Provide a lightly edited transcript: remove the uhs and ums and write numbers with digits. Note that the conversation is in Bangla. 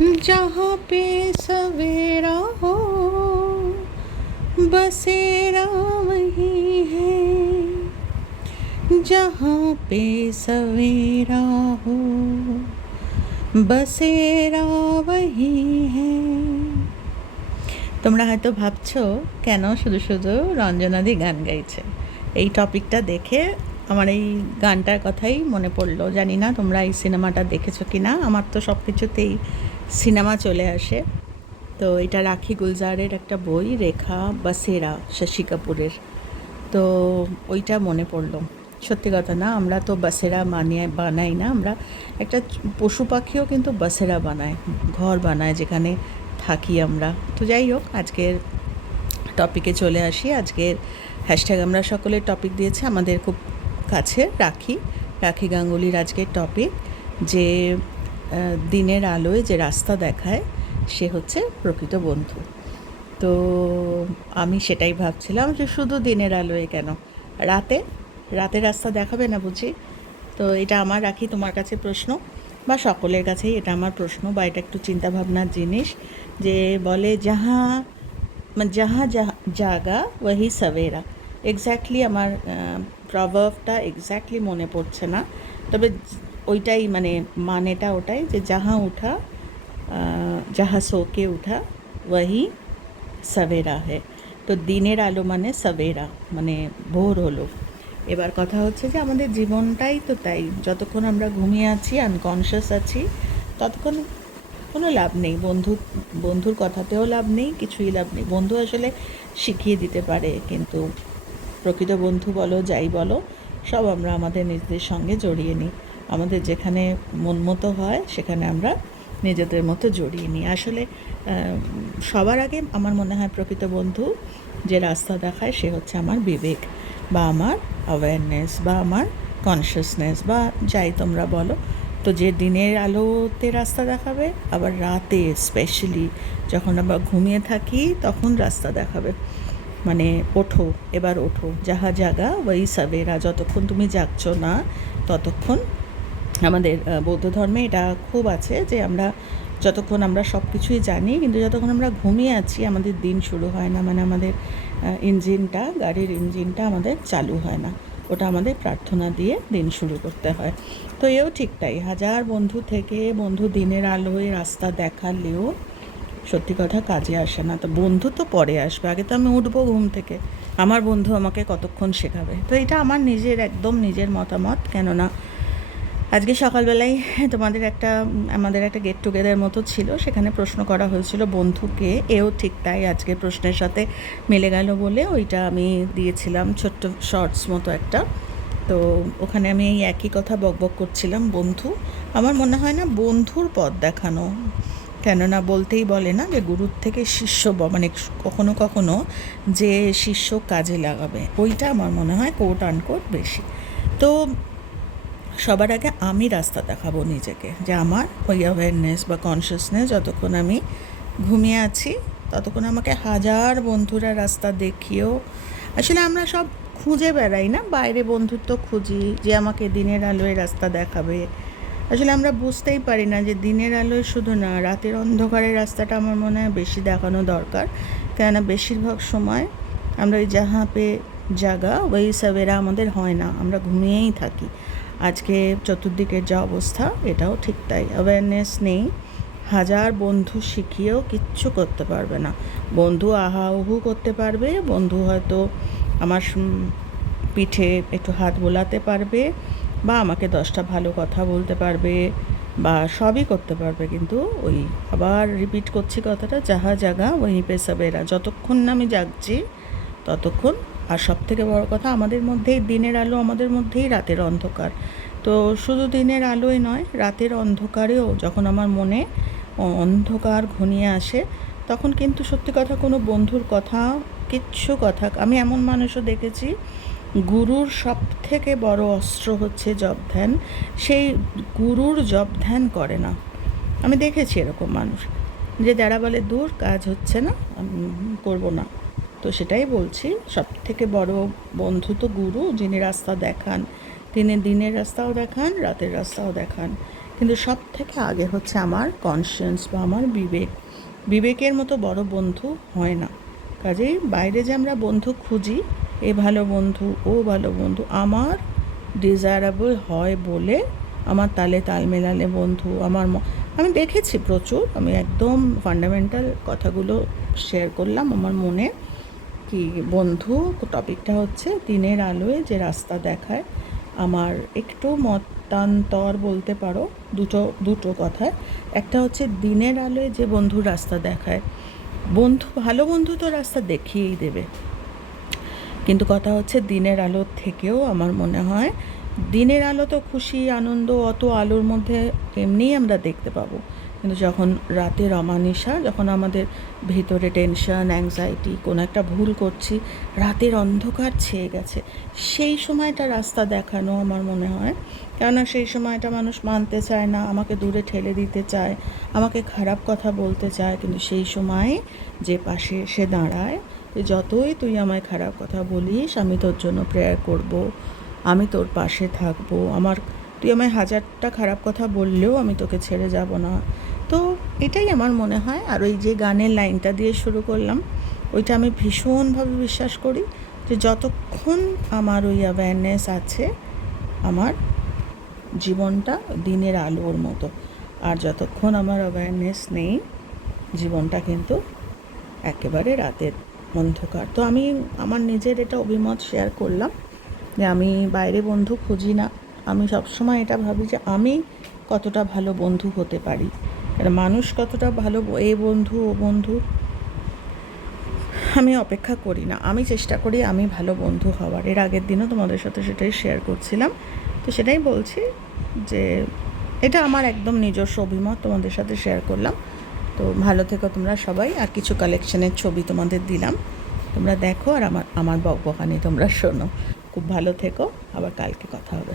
जहाँ पे सवेरा हो बसेरा वही है। जहाँ पे सवेरा हो बसेरा वही है। তোমরা হয়তো ভাবছো কেন শুধু শুধু রঞ্জনাদি গান গাইছে। এই টপিকটা দেখে আমার এই গানটার কথাই মনে পড়লো। জানি না তোমরা এই সিনেমাটা দেখেছো কি না। আমার তো সব কিছুতেই সিনেমা চলে আসে। তো এটা রাখি গুলজারের একটা বই, রেখা বাসেরা, শশী কাপুরের। তো ওইটা মনে পড়লো। সত্যি কথা না, আমরা তো বাসেরা বানাই না, আমরা একটা পশু পাখিও কিন্তু বাসেরা বানায়, ঘর বানায় যেখানে থাকি আমরা। তো যাই হোক, আজকের টপিকে চলে আসি। আজকের হ্যাশট্যাগ আমরা সকলের টপিক দিয়েছে আমাদের খুব কাছে রাখি গাঙ্গুলির আজকের টপিক, যে দিনের আলোয় যে রাস্তা দেখায় সে হচ্ছে প্রকৃত বন্ধু। তো আমি সেটাই ভাবছিলাম যে শুধু দিনের আলোয় কেন, রাতে রাতে রাস্তা দেখাবে না বুঝি? তো এটা আমার রাখি তোমার কাছে প্রশ্ন, বা সকলের কাছেই এটা আমার প্রশ্ন, বা এটা একটু চিন্তাভাবনার জিনিস। যে বলে যাহা যাহা জাগা ওয়াহি সবেরা। এক্স্যাক্টলি আমার প্রভাবটা এক্স্যাক্টলি মনে পড়ছে না, তবে ওইটাই মানেটা ওটাই, যে যাহা উঠা যাহা সোকে উঠা ওয়াহি সবেরা হে। তো দিনের আলো মানে সবেরা, মানে ভোর হলো। এবার কথা হচ্ছে যে আমাদের জীবনটাই তো তাই, যতক্ষণ আমরা ঘুমিয়ে আছি, আনকনশিয়াস আছি, ততক্ষণ কোনো লাভ নেই। বন্ধুর কথাতেও লাভ নেই, কিছুই লাভ নেই। বন্ধু আসলে শিখিয়ে দিতে পারে, কিন্তু প্রকৃত বন্ধু বলো যাই বলো, সব আমরা আমাদের নিজেদের সঙ্গে জড়িয়ে নিই। আমাদের যেখানে মন মতো হয় সেখানে আমরা নিজেদের মতো জড়িয়ে নিই। আসলে সবার আগে আমার মনে হয় প্রকৃত বন্ধু যে রাস্তা দেখায় সে হচ্ছে আমার বিবেক, বা আমার অ্যাওয়ারনেস, বা আমার কনসিয়াসনেস, বা যাই তোমরা বলো। তো যে দিনের আলোতে রাস্তা দেখাবে, আবার রাতে স্পেশালি যখন আমরা ঘুমিয়ে থাকি তখন রাস্তা দেখাবে। মানে ওঠো, এবার ওঠো, যাহা জাগা ওই সাবেরা। যতক্ষণ তুমি জাগছো না ততক্ষণ, আমাদের বৌদ্ধ ধর্মে এটা খুব আছে যে আমরা যতক্ষণ আমরা সব কিছুই জানি, কিন্তু যতক্ষণ আমরা ঘুমিয়ে আছি আমাদের দিন শুরু হয় না, মানে আমাদের গাড়ির ইঞ্জিনটা আমাদের চালু হয় না। ওটা আমাদের প্রার্থনা দিয়ে দিন শুরু করতে হয়। তো এও ঠিক তাই, হাজার বন্ধু থেকে বন্ধু দিনের আলোয় রাস্তা দেখালেও সত্যি কথা কাজে আসে না। তো বন্ধু তো পরে আসবে, আগে তো আমি উঠবো ঘুম থেকে, আমার বন্ধু আমাকে কতক্ষণ শেখাবে। তো এটা আমার নিজের একদম নিজের মতামত। কেননা আজকে সকালবেলায় আমাদের একটা গেট টুগেদার মতো ছিল, সেখানে প্রশ্ন করা হয়েছিল বন্ধুকে। এও ঠিক তাই, আজকে প্রশ্নের সাথে মিলে গেল বলে ওইটা আমি দিয়েছিলাম, ছোট্ট শর্টস মতো একটা। তো ওখানে আমি এই একই কথা বকবক করছিলাম। বন্ধু, আমার মনে হয় না বন্ধুর পথ দেখানো, কেননা বলতেই বলে না যে গুরুর থেকে শিষ্য, মানে কখনো কখনো যে শিষ্য কাজে লাগাবে, ওইটা আমার মনে হয় কোট আনকোট বেশি। তো সবার আগে আমি রাস্তা দেখাবো নিজেকে, যে আমার ওই অ্যাওয়ারনেস বা কনসিয়াসনেস, যতক্ষণ আমি ঘুমিয়ে আছি ততক্ষণ আমাকে হাজার বন্ধুরা রাস্তা দেখিয়েও, আসলে আমরা সব খুঁজে বেড়াই না, বাইরে বন্ধুত্ব খুঁজি যে আমাকে দিনের আলোয় রাস্তা দেখাবে। আসলে আমরা বুঝতেই পারি না যে দিনের আলোয় শুধু না, রাতের অন্ধকারের রাস্তাটা আমার মনে হয় বেশি দেখানো দরকার। কেননা বেশিরভাগ সময় আমরা ওই যাহা পে জাগা ওই সবেরা আমাদের হয় না, আমরা ঘুমিয়েই থাকি। আজকে চতুর্দিকের যা অবস্থা এটাও ঠিক তাই, অ্যাওয়ারনেস নেই। হাজার বন্ধু শিখিয়েও কিচ্ছু করতে পারবে না। বন্ধু আহা উহু করতে পারবে, বন্ধু হয়তো আমার পিঠে একটু হাত বোলাতে পারবে, বা আমাকে 10টা ভালো কথা বলতে পারবে, বা সবই করতে পারবে, কিন্তু ওই আবার রিপিট করছি কথাটা, যাহা জাগা ওহি পে সবেরা। যতক্ষণ না আমি জাগছি ততক্ষণ। আর সব থেকে বড় কথা, আমাদের মধ্যেই দিনের আলো, আমাদের মধ্যেই রাতের অন্ধকার। তো শুধু দিনের আলোই নয়, রাতের অন্ধকারেও যখন আমার মনে অন্ধকার ঘনিয়ে আসে, তখন কিন্তু সত্যি কথা কোনো বন্ধুর কথা, কথা, আমি এমন মানুষও দেখেছি গুরুর সব থেকে বড় অস্ত্র হচ্ছে জপ ধ্যান, সেই গুরুর জপ ধ্যান করে না। আমি দেখেছি এরকম মানুষ, যে যারা বলে দূর কাজ হচ্ছে না, করবো না। তো সেটাই বলছি, সব থেকে বড় বন্ধু তো গুরু, যিনি রাস্তা দেখান। তিনি দিনের রাস্তাও দেখান, রাতের রাস্তাও দেখান। কিন্তু সব থেকে আগে হচ্ছে আমার কনসিয়েন্স বা আমার বিবেকের মতো বড় বন্ধু হয় না। কাজেই বাইরে যে আমরা বন্ধু খুঁজি, এ ভালো বন্ধু ও ভালো বন্ধু, আমার ডিজায়ারেবল হয় বলে আমার তালে তাল মেলালে বন্ধু আমি দেখেছি প্রচুর। আমি একদম ফান্ডামেন্টাল কথাগুলো শেয়ার করলাম আমার মনে। কি বন্ধু টপিকটা হচ্ছে দিনের আলোয় যে রাস্তা দেখায়। আমার একটু মতান্তর বলতে পারো দুটো কথায়। একটা হচ্ছে দিনের আলোয় যে বন্ধু রাস্তা দেখায়, ভালো বন্ধু তো রাস্তা দেখিয়েই দেবে, কিন্তু কথা হচ্ছে দিনের আলোর থেকেও আমার মনে হয় দিনের আলো তো খুশি আনন্দ অত আলোর মধ্যে এমনিই আমরা দেখতে পাবো, কিন্তু যখন রাতের অমানিশা, যখন আমাদের ভিতরে টেনশন অ্যাংজাইটি, কোনো একটা ভুল করছি, রাতের অন্ধকার ছেয়ে গেছে, সেই সময়টা রাস্তা দেখানো আমার মনে হয়। কেননা সেই সময়টা মানুষ মানতে চায় না, আমাকে দূরে ঠেলে দিতে চায়, আমাকে খারাপ কথা বলতে চায়, কিন্তু সেই সময় যে পাশে এসে দাঁড়ায়, যতই তুই আমায় খারাপ কথা বলিস আমি তোর জন্য প্রেয়ার করব, আমি তোর পাশে থাকবো, তুই আমায় 1000টা খারাপ কথা বললেও আমি তোকে ছেড়ে যাব না। তো এটাই আমার মনে হয়। আর ওই যে গানের লাইনটা দিয়ে শুরু করলাম, ওইটা আমি ভীষণভাবে বিশ্বাস করি যে যতক্ষণ আমার ওই অ্যাওয়ারনেস আছে, আমার জীবনটা দিনের আলোর মতো, আর যতক্ষণ আমার অ্যাওয়ারনেস নেই, জীবনটা কিন্তু একেবারে রাতের অন্ধকার। তো আমি আমার নিজের এটা অভিমত শেয়ার করলাম যে আমি বাইরে বন্ধু খুঁজি না। আমি সবসময় এটা ভাবি যে আমি কতটা ভালো বন্ধু হতে পারি, মানুষ কতটা ভালো এ বন্ধু ও বন্ধু আমি অপেক্ষা করি না, আমি চেষ্টা করি আমি ভালো বন্ধু হওয়ার। এর আগের দিনও তোমাদের সাথে সেটাই শেয়ার করছিলাম। তো সেটাই বলছি যে এটা আমার একদম নিজস্ব অভিমত তোমাদের সাথে শেয়ার করলাম। তো ভালো থেকো তোমরা সবাই। আর কিছু কালেকশনের ছবি তোমাদের দিলাম, তোমরা দেখো আর আমার বকবকানি তোমরা শোনো। খুব ভালো থেকো, আবার কালকে কথা হবে।